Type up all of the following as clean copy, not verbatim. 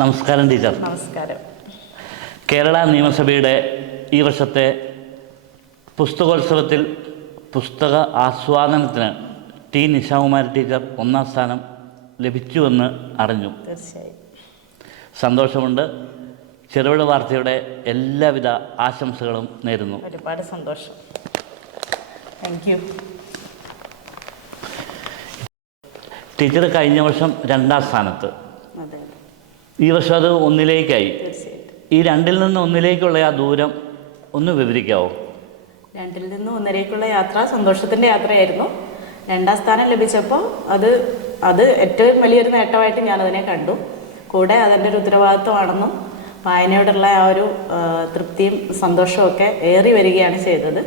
നമസ്കാരം ടീച്ചർ. നമസ്കാരം. കേരള നിയമസഭയുടെ ഈ വർഷത്തെ പുസ്തകോത്സവത്തിൽ പുസ്തക ആസ്വാദനത്തിന് ടി നിശാകുമാരി ടീച്ചർ 1ാം സ്ഥാനം ലഭിച്ചുവെന്ന് അറിഞ്ഞു. തീർച്ചയായും സന്തോഷമുണ്ട്. ചെറുവിള വാർത്തയുടെ എല്ലാവിധ ആശംസകളും നേരുന്നു. ഒരുപാട് സന്തോഷം. Thank you. ടീച്ചർ കഴിഞ്ഞ വർഷം 2ാം സ്ഥാനത്ത്, അതെ, ഈ വർഷം അത് 1ലേക്കായി. തീർച്ചയായിട്ടും. ഈ 2ൽ നിന്ന് 1ലേക്കുള്ള ആ ദൂരം ഒന്ന് വിവരിക്കാവോ? 2ൽ നിന്ന് 1ലേക്കുള്ള യാത്ര സന്തോഷത്തിൻ്റെ യാത്രയായിരുന്നു. 2ാം സ്ഥാനം ലഭിച്ചപ്പോൾ അത് ഏറ്റവും വലിയൊരു നേട്ടമായിട്ട് ഞാനതിനെ കണ്ടു. കൂടെ അതിൻ്റെ ഒരു ഉത്തരവാദിത്വമാണെന്നും വായനയോടുള്ള ആ ഒരു തൃപ്തിയും സന്തോഷവും ഒക്കെ ഏറി വരികയാണ് ചെയ്തത്.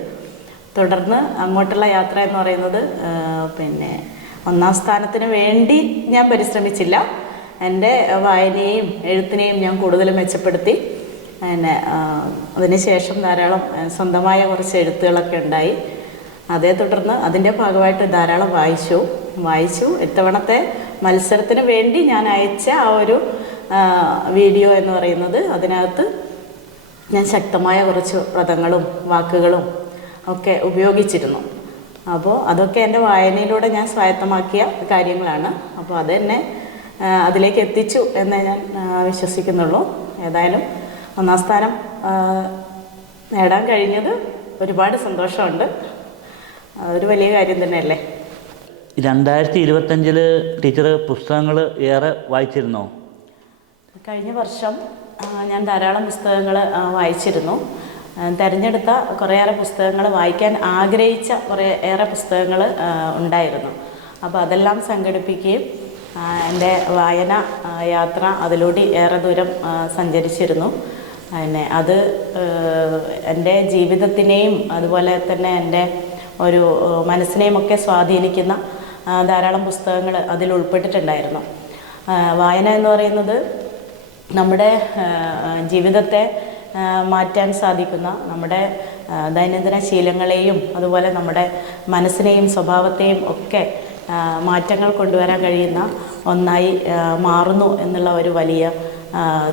തുടർന്ന് അങ്ങോട്ടുള്ള യാത്ര എന്ന് പറയുന്നത് 1ാം സ്ഥാനത്തിന് വേണ്ടി ഞാൻ പരിശ്രമിച്ചില്ല. എൻ്റെ വായനയെയും എഴുത്തിനെയും ഞാൻ കൂടുതൽ മെച്ചപ്പെടുത്തി. അതിനുശേഷം ധാരാളം സ്വന്തമായ കുറച്ച് എഴുത്തുകളൊക്കെ ഉണ്ടായി. അതേ തുടർന്ന് അതിൻ്റെ ഭാഗമായിട്ട് ധാരാളം വായിച്ചു. ഇത്തവണത്തെ മത്സരത്തിന് വേണ്ടി ഞാൻ അയച്ച ആ ഒരു വീഡിയോ എന്ന് പറയുന്നത്, അതിനകത്ത് ഞാൻ ശക്തമായ കുറച്ച് പദങ്ങളും വാക്കുകളും ഒക്കെ ഉപയോഗിച്ചിരുന്നു. അപ്പോൾ അതൊക്കെ എൻ്റെ വായനയിലൂടെ ഞാൻ സ്വായത്തമാക്കിയ കാര്യങ്ങളാണ്. അപ്പോൾ അതെന്നെ അതിലേക്ക് എത്തിച്ചു എന്നേ ഞാൻ വിശ്വസിക്കുന്നുള്ളൂ. ഏതായാലും 1ാം സ്ഥാനം നേടാൻ കഴിഞ്ഞത് ഒരുപാട് സന്തോഷമുണ്ട്. അതൊരു വലിയ കാര്യം തന്നെയല്ലേ. 2025 ടീച്ചർ പുസ്തകങ്ങൾ ഏറെ വായിച്ചിരുന്നോ? കഴിഞ്ഞ വർഷം ഞാൻ ധാരാളം പുസ്തകങ്ങൾ വായിച്ചിരുന്നു. തിരഞ്ഞെടുത്ത കുറേയേറെ പുസ്തകങ്ങൾ, വായിക്കാൻ ആഗ്രഹിച്ച കുറേയേറെ പുസ്തകങ്ങൾ ഉണ്ടായിരുന്നു. അപ്പോൾ അതെല്ലാം സംഘടിപ്പിക്കുകയും എൻ്റെ വായന യാത്ര അതിലൂടെ ഏറെ ദൂരം സഞ്ചരിച്ചിരുന്നു. അത് എൻ്റെ ജീവിതത്തിനെയും അതുപോലെ തന്നെ എൻ്റെ ഒരു മനസ്സിനെയും ഒക്കെ സ്വാധീനിക്കുന്ന ധാരാളം പുസ്തകങ്ങൾ അതിൽ ഉൾപ്പെട്ടിട്ടുണ്ടായിരുന്നു. വായന എന്ന് പറയുന്നത് നമ്മുടെ ജീവിതത്തെ മാറ്റാൻ സാധിക്കുന്ന, നമ്മുടെ ദൈനംദിന ശീലങ്ങളെയും അതുപോലെ നമ്മുടെ മനസ്സിനെയും സ്വഭാവത്തെയും ഒക്കെ മാറ്റങ്ങൾ കൊണ്ടുവരാൻ കഴിയുന്ന ഒന്നായി മാറുന്നു എന്നുള്ള ഒരു വലിയ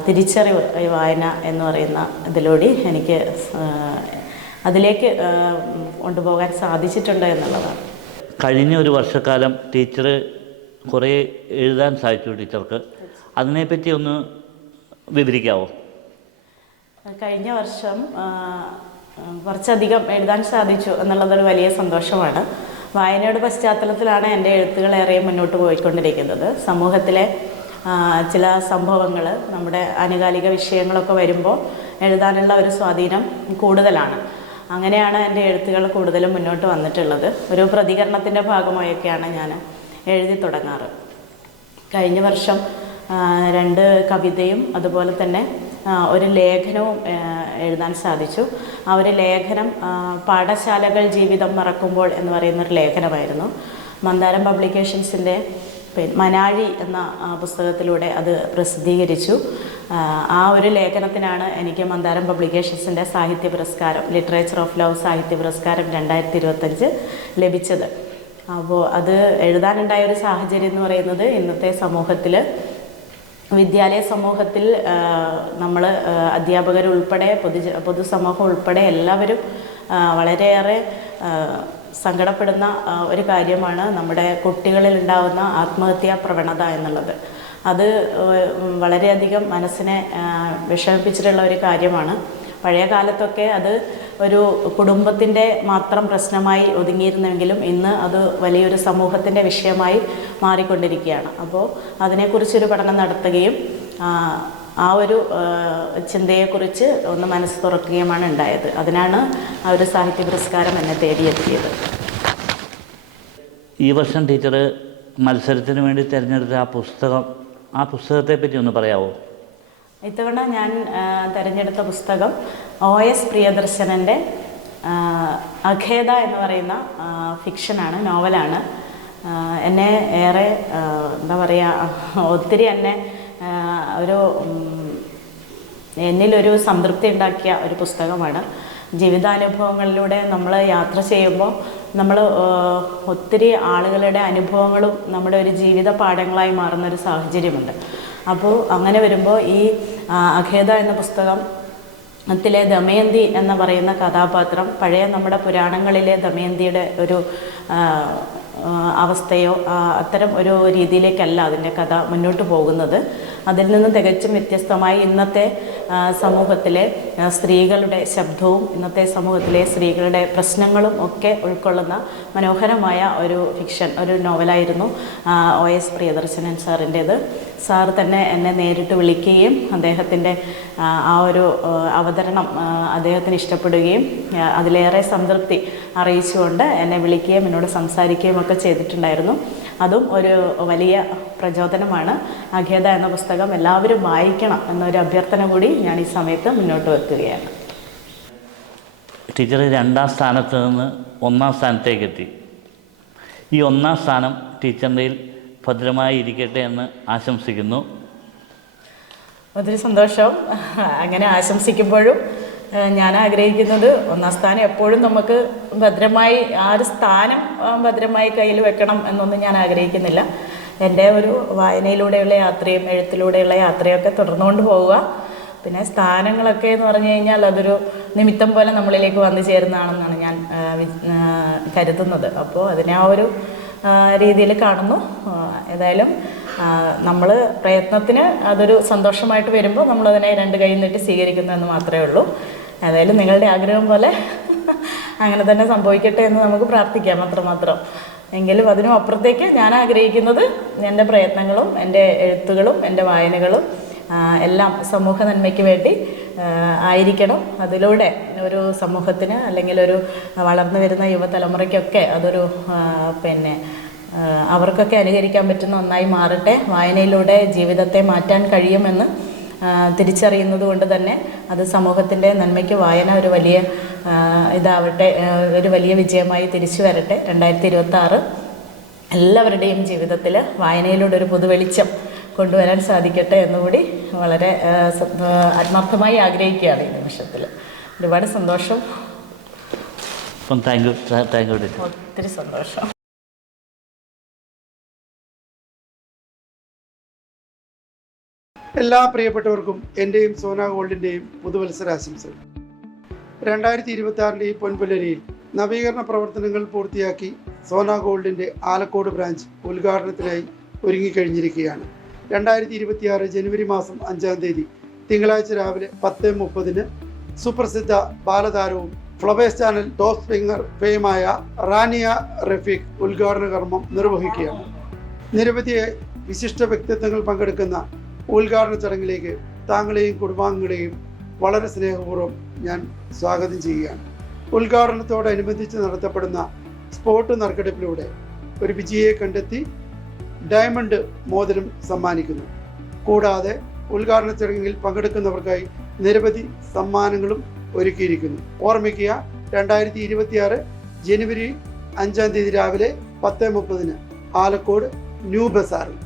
തിരിച്ചറിവ് ഈ വായന എന്ന് പറയുന്ന ഇതിലൂടെ എനിക്ക് അതിലേക്ക് കൊണ്ടുപോകാൻ സാധിച്ചിട്ടുണ്ട് എന്നുള്ളതാണ്. കഴിഞ്ഞ ഒരു വർഷക്കാലം ടീച്ചർ കുറേ എഴുതാൻ സാധിച്ചു ടീച്ചർക്ക്. അതിനെപ്പറ്റി ഒന്ന് വിവരിക്കാവോ? കഴിഞ്ഞ വർഷം കുറച്ചധികം എഴുതാൻ സാധിച്ചു എന്നുള്ളതൊരു വലിയ സന്തോഷമാണ്. വായനയുടെ പശ്ചാത്തലത്തിലാണ് എൻ്റെ എഴുത്തുകളേറെ മുന്നോട്ട് പോയിക്കൊണ്ടിരിക്കുന്നത്. സമൂഹത്തിലെ ചില സംഭവങ്ങൾ, നമ്മുടെ ആനുകാലിക വിഷയങ്ങളൊക്കെ വരുമ്പോൾ എഴുതാനുള്ള ഒരു സ്വാധീനം കൂടുതലാണ്. അങ്ങനെയാണ് എൻ്റെ എഴുത്തുകൾ കൂടുതലും മുന്നോട്ട് വന്നിട്ടുള്ളത്. ഒരു പ്രതികരണത്തിൻ്റെ ഭാഗമായൊക്കെയാണ് ഞാൻ എഴുതി തുടങ്ങാറ്. കഴിഞ്ഞ വർഷം 2 കവിതയും അതുപോലെ തന്നെ ഒരു ലേഖനവും എഴുതാൻ സാധിച്ചു. ആ ഒരു ലേഖനം പാഠശാലകൾ ജീവിതം മറക്കുമ്പോൾ എന്ന് പറയുന്നൊരു ലേഖനമായിരുന്നു. മന്ദാരം പബ്ലിക്കേഷൻസിൻ്റെ മനാഴി എന്ന പുസ്തകത്തിലൂടെ അത് പ്രസിദ്ധീകരിച്ചു. ആ ഒരു ലേഖനത്തിനാണ് എനിക്ക് മന്ദാരം പബ്ലിക്കേഷൻസിൻ്റെ സാഹിത്യ പുരസ്കാരം, ലിറ്ററേച്ചർ ഓഫ് ലവ് സാഹിത്യ പുരസ്കാരം 2025 ലഭിച്ചത്. അപ്പോൾ അത് എഴുതാനുണ്ടായൊരു സാഹചര്യം എന്ന് പറയുന്നത്, ഇന്നത്തെ സമൂഹത്തിൽ, വിദ്യാലയ സമൂഹത്തിൽ നമ്മൾ അധ്യാപകരുൾപ്പെടെ പൊതുസമൂഹം ഉൾപ്പെടെ എല്ലാവരും വളരെയേറെ സങ്കടപ്പെടുന്ന ഒരു കാര്യമാണ് നമ്മുടെ കുട്ടികളിൽ ഉണ്ടാകുന്ന ആത്മഹത്യാ പ്രവണത എന്നുള്ളത്. അത് വളരെയധികം മനസ്സിനെ വിഷമിപ്പിച്ചിട്ടുള്ള ഒരു കാര്യമാണ്. പഴയ കാലത്തൊക്കെ അത് ഒരു കുടുംബത്തിൻ്റെ മാത്രം പ്രശ്നമായി ഒതുങ്ങിയിരുന്നെങ്കിലും ഇന്ന് അത് വലിയൊരു സമൂഹത്തിൻ്റെ വിഷയമായി മാറിക്കൊണ്ടിരിക്കുകയാണ്. അപ്പോൾ അതിനെക്കുറിച്ചൊരു പഠനം നടത്തുകയും ആ ഒരു ചിന്തയെക്കുറിച്ച് ഒന്ന് മനസ്സ് തുറക്കുകയുമാണ് ഉണ്ടായത്. അതിനാണ് ആ ഒരു സാഹിത്യ പുരസ്കാരം എന്നെ തേടിയെത്തിയത്. ഈ വർഷം ടീച്ചർ മത്സരത്തിന് വേണ്ടി തിരഞ്ഞെടുത്ത ആ പുസ്തകത്തെ പറ്റി ഒന്ന് പറയാമോ? ഇത്തവണ ഞാൻ തിരഞ്ഞെടുത്ത പുസ്തകം OS പ്രിയദർശനൻ്റെ അഖേദ എന്ന് പറയുന്ന ഫിക്ഷനാണ്, നോവലാണ്. എന്നെ ഏറെ എന്താ പറയുക, ഒത്തിരി എന്നെ എന്നിലൊരു സംതൃപ്തി ഉണ്ടാക്കിയ ഒരു പുസ്തകമാണ്. ജീവിതാനുഭവങ്ങളിലൂടെ നമ്മൾ യാത്ര ചെയ്യുമ്പോൾ നമ്മൾ ഒത്തിരി ആളുകളുടെ അനുഭവങ്ങളും നമ്മുടെ ഒരു ജീവിത പാഠങ്ങളായി മാറുന്നൊരു സാഹചര്യമുണ്ട്. അപ്പോൾ അങ്ങനെ വരുമ്പോൾ ഈ അഖേദ എന്ന പുസ്തകത്തിലെ ദമയന്തി എന്ന് പറയുന്ന കഥാപാത്രം പഴയ നമ്മുടെ പുരാണങ്ങളിലെ ദമയന്തിയുടെ ഒരു അവസ്ഥയോ അത്തരം ഒരു രീതിയിലേക്കല്ല അതിൻ്റെ കഥ മുന്നോട്ട് പോകുന്നത്. അതിൽ നിന്ന് തികച്ചും വ്യത്യസ്തമായി ഇന്നത്തെ സമൂഹത്തിലെ സ്ത്രീകളുടെ ശബ്ദവും ഇന്നത്തെ സമൂഹത്തിലെ സ്ത്രീകളുടെ പ്രശ്നങ്ങളും ഒക്കെ ഉൾക്കൊള്ളുന്ന മനോഹരമായ ഒരു ഫിക്ഷൻ, ഒരു നോവലായിരുന്നു OS പ്രിയദർശനൻ സാറിൻ്റേത്. സാർ തന്നെ എന്നെ നേരിട്ട് വിളിക്കുകയും അദ്ദേഹത്തിൻ്റെ ആ ഒരു അവതരണം അദ്ദേഹത്തിന് ഇഷ്ടപ്പെടുകയും അതിലേറെ സംതൃപ്തി അറിയിച്ചുകൊണ്ട് എന്നെ വിളിക്കുകയും എന്നോട് സംസാരിക്കുകയും ഒക്കെ ചെയ്തിട്ടുണ്ടായിരുന്നു. അതും ഒരു വലിയ പ്രചോദനമാണ്. അഖേദ എന്ന പുസ്തകം എല്ലാവരും വായിക്കണം എന്നൊരു അഭ്യർത്ഥന കൂടി ഞാൻ ഈ സമയത്ത് മുന്നോട്ട് വെക്കുകയാണ്. ടീച്ചർ 2ാം സ്ഥാനത്ത് നിന്ന് 1ാം സ്ഥാനത്തേക്ക് എത്തി. ഈ 1ാം സ്ഥാനം ടീച്ചറിൻ്റെ ഭദ്രമായി ഇരിക്കട്ടെ എന്ന് ആശംസിക്കുന്നു. ഒത്തിരി സന്തോഷം. അങ്ങനെ ആശംസിക്കുമ്പോഴും ഞാൻ ആഗ്രഹിക്കുന്നത് 1ാം സ്ഥാനം എപ്പോഴും നമുക്ക് ഭദ്രമായി, ആ ഒരു സ്ഥാനം ഭദ്രമായി കയ്യിൽ വെക്കണം എന്നൊന്നും ഞാൻ ആഗ്രഹിക്കുന്നില്ല. എൻ്റെ ഒരു വായനയിലൂടെയുള്ള യാത്രയും എഴുത്തിലൂടെയുള്ള യാത്രയൊക്കെ തുടർന്നുകൊണ്ട് പോവുക. പിന്നെ സ്ഥാനങ്ങളൊക്കെ എന്ന് പറഞ്ഞു കഴിഞ്ഞാൽ അതൊരു നിമിത്തം പോലെ നമ്മളിലേക്ക് വന്നു ചേരുന്നതാണെന്നാണ് ഞാൻ കരുതുന്നത്. അപ്പോൾ അതിനെ ആ ഒരു രീതിയിൽ കാണുന്നു. ഏതായാലും നമ്മൾ പ്രയത്നത്തിന് അതൊരു സന്തോഷമായിട്ട് വരുമ്പോൾ നമ്മളതിനെ 2 കൈ നീട്ടി സ്വീകരിക്കുന്നു എന്ന് മാത്രമേ ഉള്ളൂ. ഏതായാലും നിങ്ങളുടെ ആഗ്രഹം പോലെ അങ്ങനെ തന്നെ സംഭവിക്കട്ടെ എന്ന് നമുക്ക് പ്രാർത്ഥിക്കാം അത്രമാത്രം. എങ്കിലും അതിനും അപ്പുറത്തേക്ക് ഞാൻ ആഗ്രഹിക്കുന്നത് എൻ്റെ പ്രയത്നങ്ങളും എൻ്റെ എഴുത്തുകളും എൻ്റെ വായനകളും എല്ലാം സമൂഹ നന്മയ്ക്ക് വേണ്ടി ആയിരിക്കണം. അതിലൂടെ ഒരു സമൂഹത്തിന് അല്ലെങ്കിൽ ഒരു വളർന്നു വരുന്ന യുവതലമുറയ്ക്കൊക്കെ അതൊരു അവർക്കൊക്കെ അനുകരിക്കാൻ പറ്റുന്ന ഒന്നായി മാറട്ടെ. വായനയിലൂടെ ജീവിതത്തെ മാറ്റാൻ കഴിയുമെന്ന് തിരിച്ചറിയുന്നത് കൊണ്ട് തന്നെ അത് സമൂഹത്തിൻ്റെ നന്മയ്ക്ക് വായന ഒരു വലിയ ഇതാവട്ടെ, ഒരു വലിയ വിജയമായി തിരിച്ചു വരട്ടെ. 2026 എല്ലാവരുടെയും ജീവിതത്തിൽ വായനയിലൂടെ ഒരു പുതുവെളിച്ചം കൊണ്ടുവരാൻ സാധിക്കട്ടെ എന്നുകൂടി വളരെ ആത്മാർത്ഥമായി ആഗ്രഹിക്കുകയാണ് ഈ നിമിഷത്തിൽ. ഒരുപാട് സന്തോഷം. ഒത്തിരി സന്തോഷം. എല്ലാ പ്രിയപ്പെട്ടവർക്കും എൻ്റെയും സോന ഗോൾഡിൻ്റെയും പുതുവത്സരാശംസകൾ. 2026 ഈ പൊൻപുലരിയിൽ നവീകരണ പ്രവർത്തനങ്ങൾ പൂർത്തിയാക്കി സോന ഗോൾഡിൻ്റെ ആലക്കോട് ബ്രാഞ്ച് ഉദ്ഘാടനത്തിനായി ഒരുങ്ങിക്കഴിഞ്ഞിരിക്കുകയാണ്. 2026 ജനുവരി മാസം 5-ാം തീയതി തിങ്കളാഴ്ച രാവിലെ 10:30 സുപ്രസിദ്ധ ബാലതാരവും ഫ്ലവേഴ്സ് ചാനൽ ടോപ്പ് സിംഗർ ഫെയിമായ റാനിയ റഫീഖ് ഉദ്ഘാടന കർമ്മം നിർവഹിക്കുകയാണ്. നിരവധി വിശിഷ്ട വ്യക്തിത്വങ്ങൾ പങ്കെടുക്കുന്ന ഉദ്ഘാടന ചടങ്ങിലേക്ക് താങ്കളെയും കുടുംബാംഗങ്ങളെയും വളരെ സ്നേഹപൂർവ്വം ഞാൻ സ്വാഗതം ചെയ്യുകയാണ്. ഉദ്ഘാടനത്തോടനുബന്ധിച്ച് നടത്തപ്പെടുന്ന സ്പോട്ട് നറുക്കെടുപ്പിലൂടെ ഒരു വിജയിയെ കണ്ടെത്തി ഡയമണ്ട് മോതിരം സമ്മാനിക്കുന്നു. കൂടാതെ ഉദ്ഘാടന ചടങ്ങിൽ പങ്കെടുക്കുന്നവർക്കായി നിരവധി സമ്മാനങ്ങളും ഒരുക്കിയിരിക്കുന്നു. ഓർമ്മിക്കുക, 2026 ജനുവരി 5-ാം തീയതി രാവിലെ 10:30 ആലക്കോട് ന്യൂ ബസാറിൽ.